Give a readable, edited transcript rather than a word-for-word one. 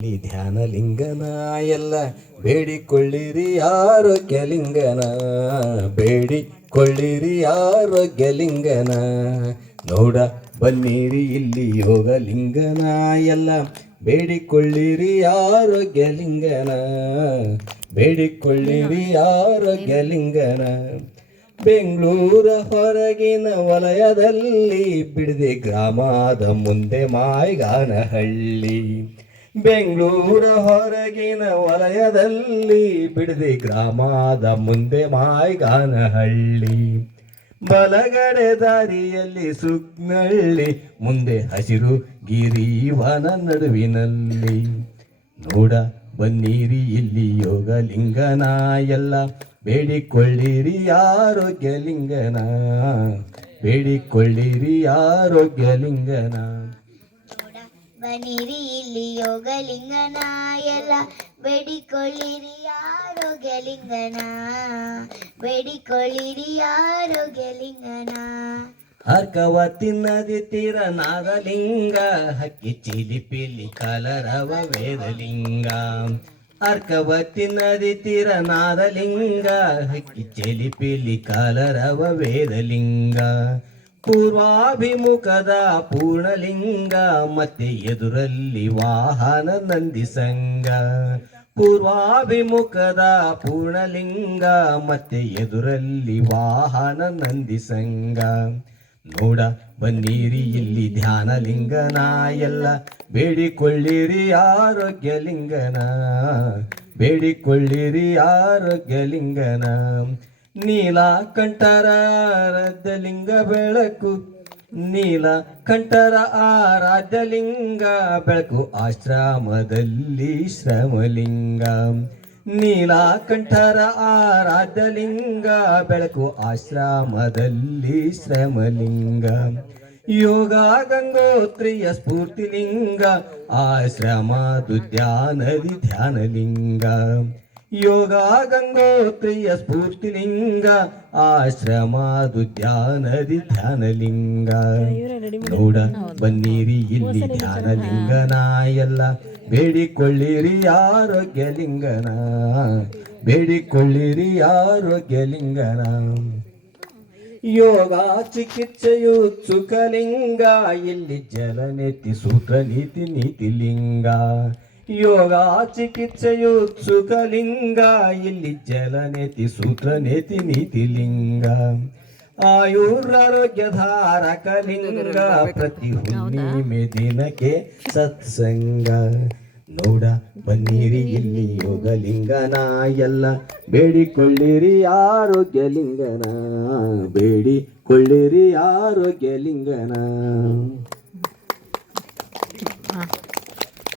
ಈ ಧ್ಯಾನ ಲಿಂಗನ ಎಲ್ಲ ಬೇಡಿಕೊಳ್ಳಿರಿ ಆರೋಗ್ಯ ಲಿಂಗನ, ಬೇಡಿಕೊಳ್ಳಿರಿ ಆರೋಗ್ಯ ಲಿಂಗನ. ನೋಡ ಬನ್ನಿರಿ ಇಲ್ಲಿ ಯೋಗ ಲಿಂಗನ ಎಲ್ಲ ಬೇಡಿಕೊಳ್ಳಿರಿ ಆರೋಗ್ಯ ಲಿಂಗನ, ಬೇಡಿಕೊಳ್ಳಿರಿ ಆರೋಗ್ಯ ಲಿಂಗನ. ಬೆಂಗಳೂರ ಹೊರಗಿನ ವಲಯದಲ್ಲಿ ಬಿಡದೆ ಗ್ರಾಮದ ಮುಂದೆ ಮಾಯಗಾನಹಳ್ಳಿ. ಬೆಂಗಳೂರ ಹೊರಗಿನ ವಲಯದಲ್ಲಿ ಬಿಡದೆ ಗ್ರಾಮದ ಮುಂದೆ ಮಾಯಗಾನಹಳ್ಳಿ. ಬಲಗಡೆ ದಾರಿಯಲ್ಲಿ ಸುಗ್ನಳ್ಳಿ, ಮುಂದೆ ಹಸಿರು ಗಿರಿವನ ನಡುವಿನಲ್ಲಿ. ನೋಡ ಬನ್ನಿರಿ ಇಲ್ಲಿ ಯೋಗ ಲಿಂಗನ ಎಲ್ಲ ಬೇಡಿಕೊಳ್ಳಿರಿ ಆರೋಗ್ಯ ಲಿಂಗನ, ಬೇಡಿಕೊಳ್ಳಿರಿ ಆರೋಗ್ಯ ಲಿಂಗನ. ಬನ್ನಿರಿ ಇಲ್ಲಿ ಯೋಗ ಲಿಂಗನ ಎಲ್ಲ ಬೇಡಿಕೊಳ್ಳಿರಿ ಆರೋಗ್ಯ ಲಿಂಗನ, ಬೇಡಿಕೊಳ್ಳಿರಿ ಆರೋಗ್ಯ ಲಿಂಗನ. ಅರ್ಕವತಿ ನದಿ ತೀರ ನಾದಲಿಂಗ, ಹಕ್ಕಿ ಚಿಲಿಪಿಲಿ ಕಲರವ ವೇದಲಿಂಗ. ಅರ್ಕವತಿ ನದಿ ತೀರ ನಾದಲಿಂಗ, ಹಕ್ಕಿ ಚಿಲಿಪಿಲಿ ಕಲರವ ವೇದಲಿಂಗ. ಪೂರ್ವಾಭಿಮುಖದ ಪೂರ್ಣಲಿಂಗ, ಮತ್ತೆ ಎದುರಲ್ಲಿ ವಾಹನ ನಂದಿಸಂಗ. ಪೂರ್ವಾಭಿಮುಖದ ಪೂರ್ಣಲಿಂಗ, ಮತ್ತೆ ಎದುರಲ್ಲಿ ವಾಹನ ನಂದಿಸಂಗ. ನೋಡ ಬನ್ನಿರಿ ಇಲ್ಲಿ ಧ್ಯಾನ ಲಿಂಗನ ಎಲ್ಲ ಬೇಡಿಕೊಳ್ಳಿರಿ ಆರೋಗ್ಯ ಲಿಂಗನ, ಬೇಡಿಕೊಳ್ಳಿರಿ ಆರೋಗ್ಯ ಲಿಂಗನ. ನೀಲಕಂಠರ ಆರಾಧ್ಯಲಿಂಗ ಬೆಳಕು, ನೀಲಕಂಠರ ಆರಾಧ್ಯಲಿಂಗ ಬೆಳಕು ಆಶ್ರಮದಲ್ಲಿ ಶ್ರಮಲಿಂಗ. ನೀಲಕಂಠರ ಆರಾಧ್ಯಲಿಂಗ ಬೆಳಕು ಆಶ್ರಮದಲ್ಲಿ ಶ್ರಮಲಿಂಗ. ಯೋಗ ಗಂಗೋತ್ರಿಯ ಸ್ಫೂರ್ತಿಲಿಂಗ, ಆಶ್ರಮದು ಧ್ಯಾನದಿ ಧ್ಯಾನಲಿಂಗ. ಯೋಗ ಗಂಗೋತ್ರಿಯ ಸ್ಫೂರ್ತಿಲಿಂಗ, ಆಶ್ರಮದು ಧ್ಯಾನದಿ ಧ್ಯಾನಲಿಂಗ. ನೋಡ ಬನ್ನಿರಿ ಇಲ್ಲಿ ಧ್ಯಾನ ಲಿಂಗನ ಎಲ್ಲ ಬೇಡಿಕೊಳ್ಳಿರಿ ಆರೋಗ್ಯ ಲಿಂಗನ, ಬೇಡಿಕೊಳ್ಳಿರಿ ಆರೋಗ್ಯ ಲಿಂಗನ. ಯೋಗ ಚಿಕಿತ್ಸೆಯು ಸುಖಲಿಂಗ, ಇಲ್ಲಿ ಜಲನೆತಿ ಸೂತ್ರ ನೀತಿ ನೀತಿಲಿಂಗ. ಯೋಗ ಚಿಕಿತ್ಸೆಯು ಸುಖಲಿಂಗ, ಇಲ್ಲಿ ಜಲನೆತಿ ಸೂತ್ರ ನೇತಿ ನೀತಿಲಿಂಗ. ಆಯುರಾರೋಗ್ಯಧಾರಕ ಲಿಂಗ, ಪ್ರತಿ ಹುಣ್ಣಿಮೆ ದಿನಕ್ಕೆ ಸತ್ಸಂಗ. ನೋಡ ಬನ್ನಿರಿ ಇಲ್ಲಿ ಯೋಗ ಲಿಂಗನ ಎಲ್ಲ ಬೇಡಿಕೊಳ್ಳಿರಿ ಆರೋಗ್ಯ ಲಿಂಗನ, ಬೇಡಿಕೊಳ್ಳಿರಿ ಆರೋಗ್ಯ ಲಿಂಗನ.